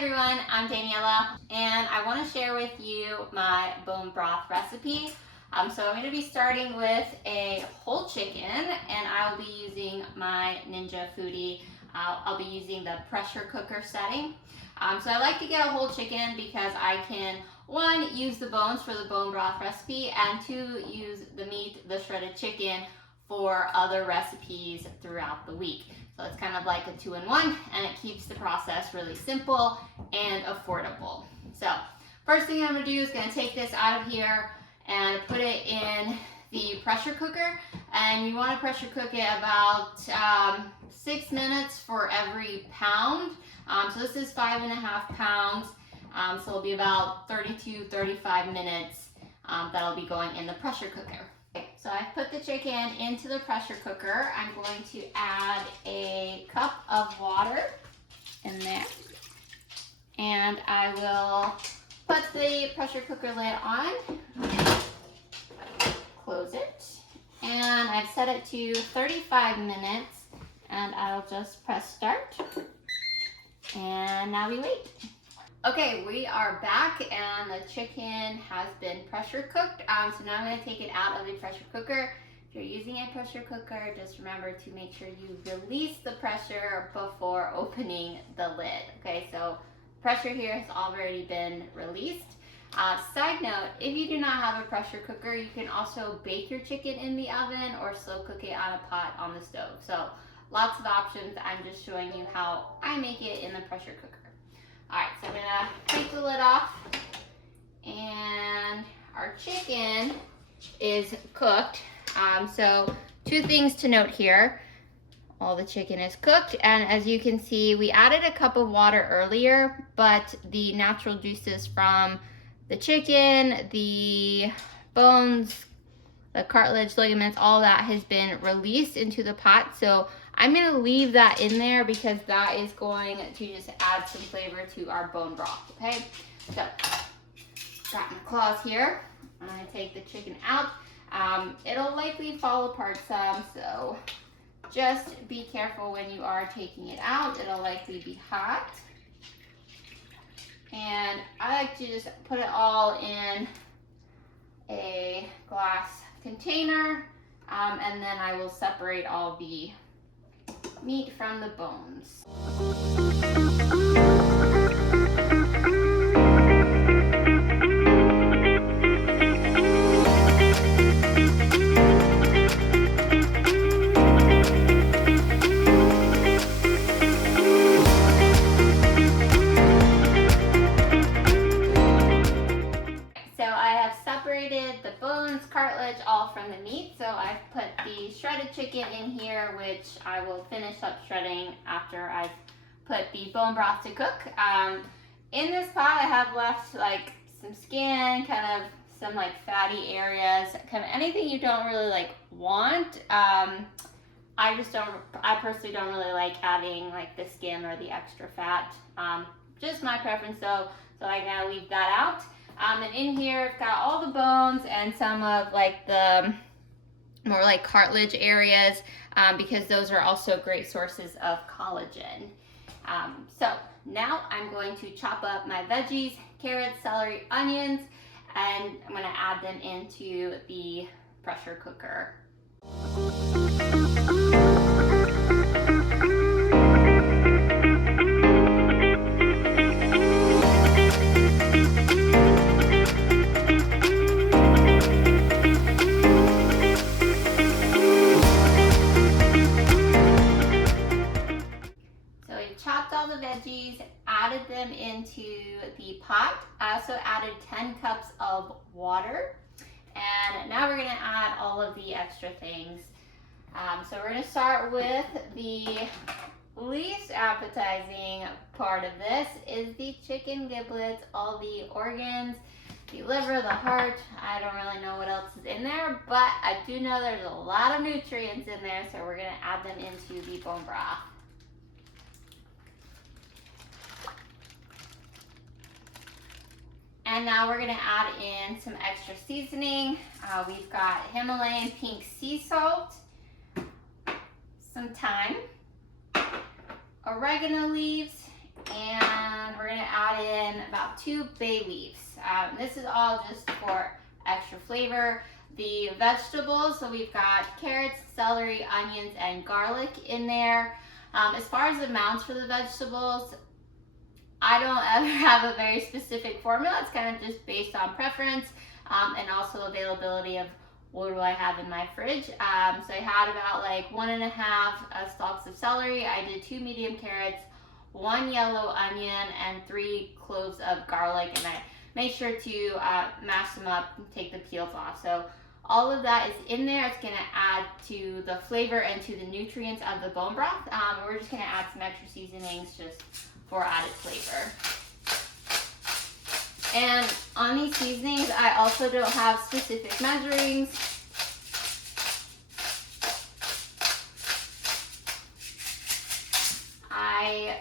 everyone, I'm Daniela, and I want to share with you my bone broth recipe. So I'm going to be starting with a whole chicken, and I'll be using my Ninja Foodie. I'll be using the pressure cooker setting. So I like to get a whole chicken because I can, one, use the bones for the bone broth recipe, and two, use the meat, the shredded chicken, for other recipes throughout the week. So it's kind of like a 2-in-1, and it keeps the process really simple and affordable. So first thing I'm gonna do is gonna take this out of here and put it in the pressure cooker. And you wanna pressure cook it about 6 minutes for every pound. So this is 5.5 pounds. So it'll be about 32-35 minutes that'll be going in the pressure cooker. So I've put the chicken into the pressure cooker. I'm going to add a cup of water in there. And I will put the pressure cooker lid on, close it, and I've set it to 35 minutes, and I'll just press start, and now we wait. Okay, we are back and the chicken has been pressure cooked. So now I'm going to take it out of the pressure cooker. If you're using a pressure cooker, just remember to make sure you release the pressure before opening the lid. Okay, so pressure here has already been released. Side note, if you do not have a pressure cooker, you can also bake your chicken in the oven or slow cook it on a pot on the stove. So lots of options. I'm just showing you how I make it in the pressure cooker. Alright, so I'm gonna take the lid off, and our chicken is cooked. So two things to note here. All the chicken is cooked, and as you can see, we added a cup of water earlier, but the natural juices from the chicken, the bones, the cartilage, ligaments, all that has been released into the pot. So I'm going to leave that in there because that is going to just add some flavor to our bone broth, okay? So, got my claws here. I'm going to take the chicken out. It'll likely fall apart some, so just be careful when you are taking it out. It'll likely be hot. And I like to just put it all in a glass container, and then I will separate all the meat from the bones. So I have separated the bones, cartilage, all from the meat. So I've put the shredded chicken in here, which I will finish up shredding after I've put the bone broth to cook. In this pot I have left like some skin, kind of some like fatty areas, kind of anything you don't really like want. I personally don't really like adding like the skin or the extra fat. Just my preference though, so I'm gonna leave that out. And in here I've got all the bones and some of like the more like cartilage areas, because those are also great sources of collagen. So now I'm going to chop up my veggies, carrots, celery, onions, and I'm going to add them into the pressure cooker. Veggies, added them into the pot. I also added 10 cups of water, and now we're going to add all of the extra things. So we're going to start with the least appetizing part of this is the chicken giblets, all the organs, the liver, the heart. I don't really know what else is in there, but I do know there's a lot of nutrients in there, so we're going to add them into the bone broth. And now we're going to add in some extra seasoning. We've got Himalayan pink sea salt, some thyme, oregano leaves, and we're going to about 2 bay leaves. This is all just for extra flavor. The vegetables, so we've got carrots, celery, onions, and garlic in there. As far as amounts for the vegetables, I don't ever have a very specific formula. It's kind of just based on preference and also availability of what do I have in my fridge. So I had about like 1.5 stalks of celery. I did 2 medium carrots, 1 yellow onion, and 3 cloves of garlic, and I made sure to mash them up and take the peels off. So all of that is in there. It's gonna add to the flavor and to the nutrients of the bone broth. We're just gonna add some extra seasonings just for added flavor. And on these seasonings, I also don't have specific measurings.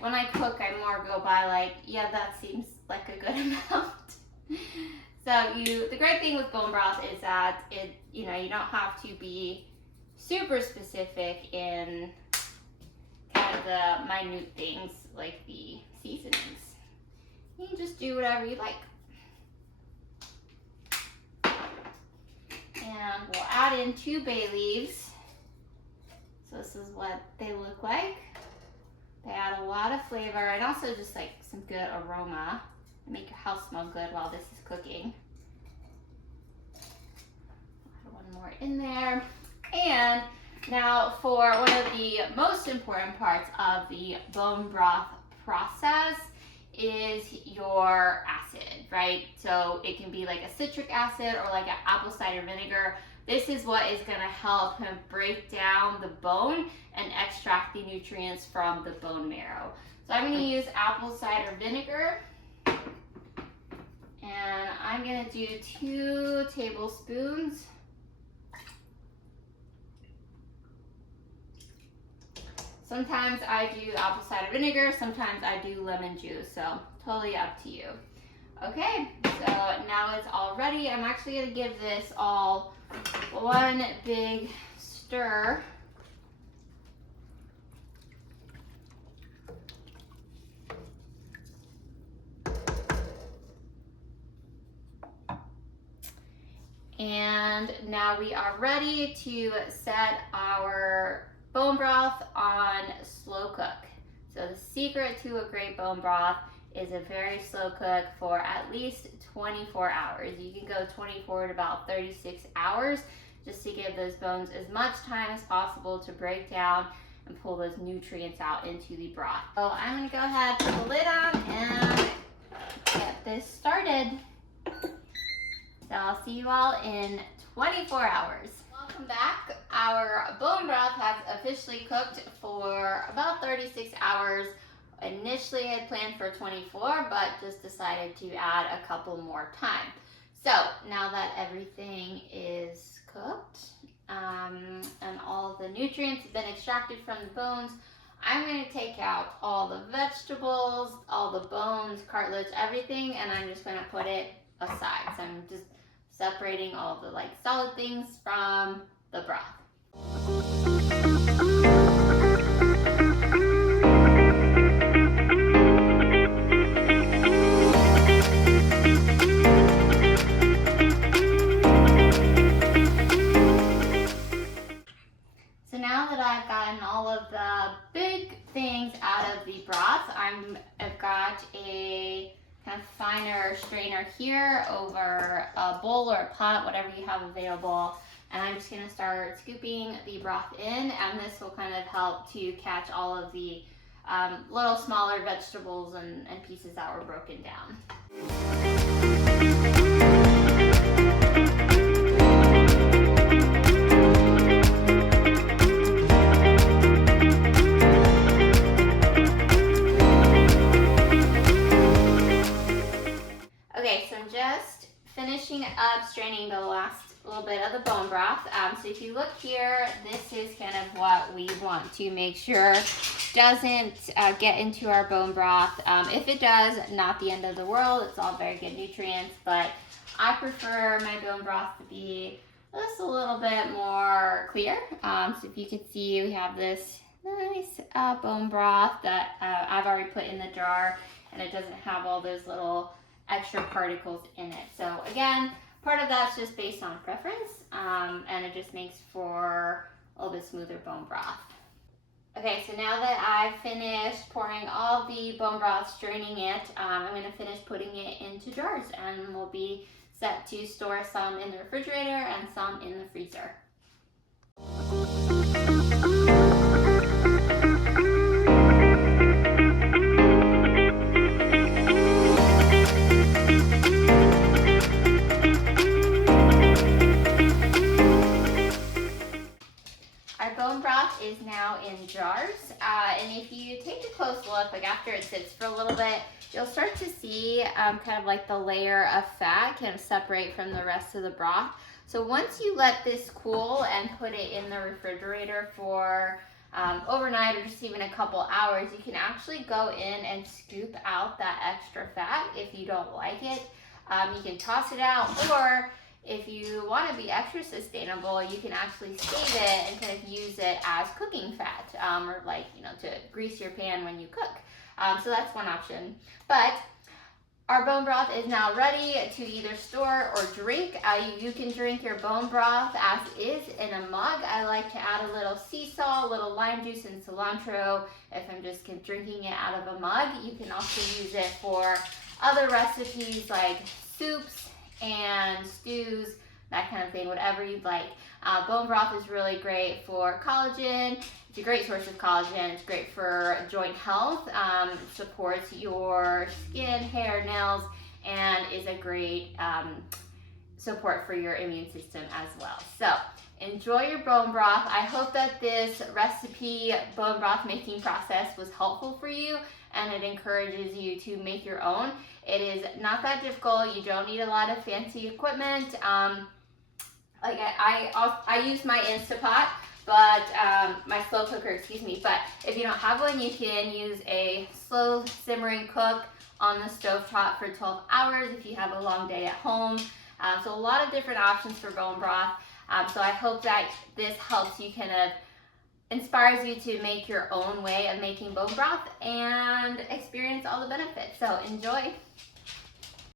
When I cook, I more go by like, yeah, that seems like a good amount. So the great thing with bone broth is that you don't have to be super specific in kind of the minute things like the seasonings. You can just do whatever you like. And we'll add in 2 bay leaves. So this is what they look like. They add a lot of flavor and also just like some good aroma. Make your house smell good while this is cooking. Add 1 more in there. And now for one of the most important parts of the bone broth process is your acid, right? So it can be like a citric acid or like an apple cider vinegar. This is what is gonna help him break down the bone and extract the nutrients from the bone marrow. So I'm gonna use apple cider vinegar. And I'm gonna do 2 tablespoons. Sometimes I do apple cider vinegar, sometimes I do lemon juice, so totally up to you. Okay, so now it's all ready. I'm actually gonna give this all 1 big stir. And now we are ready to set our bone broth on slow cook. So the secret to a great bone broth is a very slow cook for at least 24 hours. You can go 24 to about 36 hours just to give those bones as much time as possible to break down and pull those nutrients out into the broth. So I'm gonna go ahead, put the lid on, and get this started. So I'll see you all in 24 hours. Welcome back. Our bone broth has officially cooked for about 36 hours. Initially I had planned for 24, but just decided to add a couple more time. So now that everything is cooked and all the nutrients have been extracted from the bones, I'm going to take out all the vegetables, all the bones, cartilage, everything, and I'm just going to put it aside. So I'm just separating all the like solid things from the broth. So now that I've gotten all of the big things out of the broth, I've got a kind of finer strainer here over a bowl or a pot, whatever you have available. And I'm just gonna start scooping the broth in, and this will kind of help to catch all of the little smaller vegetables and pieces that were broken down. Okay, so I'm just finishing up straining the last little bit of the bone broth. So if you look here, this is kind of what we want to make sure doesn't get into our bone broth. If it does, not the end of the world. It's all very good nutrients, but I prefer my bone broth to be just a little bit more clear. So if you can see, we have this nice bone broth that I've already put in the jar. and it doesn't have all those little extra particles in it. So again, part of that's just based on preference, and it just makes for a little bit smoother bone broth. Okay, so now that I've finished pouring all the bone broth, straining it, I'm going to finish putting it into jars, and we'll be set to store some in the refrigerator and some in the freezer. Bone broth is now in jars, and if you take a close look, like after it sits for a little bit, you'll start to see kind of like the layer of fat kind of separate from the rest of the broth. So once you let this cool and put it in the refrigerator for overnight or just even a couple hours, you can actually go in and scoop out that extra fat if you don't like it. You can toss it out, or if you want to be extra sustainable, you can actually save it and kind of use it as cooking fat, or like, to grease your pan when you cook. So that's one option. But our bone broth is now ready to either store or drink. You can drink your bone broth as is in a mug. I like to add a little sea salt, a little lime juice, and cilantro if I'm just drinking it out of a mug. You can also use it for other recipes like soups and stews, that kind of thing, whatever you'd like. Bone broth is really great for collagen. It's a great source of collagen. It's great for joint health. Supports your skin, hair, nails, and is a great support for your immune system as well. So enjoy your bone broth. I hope that this recipe bone broth making process was helpful for you, and it encourages you to make your own. It is not that difficult. You don't need a lot of fancy equipment. Like I use my Instapot, but my slow cooker, excuse me. But if you don't have one, you can use a slow simmering cook on the stovetop for 12 hours if you have a long day at home. So a lot of different options for bone broth. So I hope that this helps you, kind of inspires you to make your own way of making bone broth and experience all the benefits. So enjoy.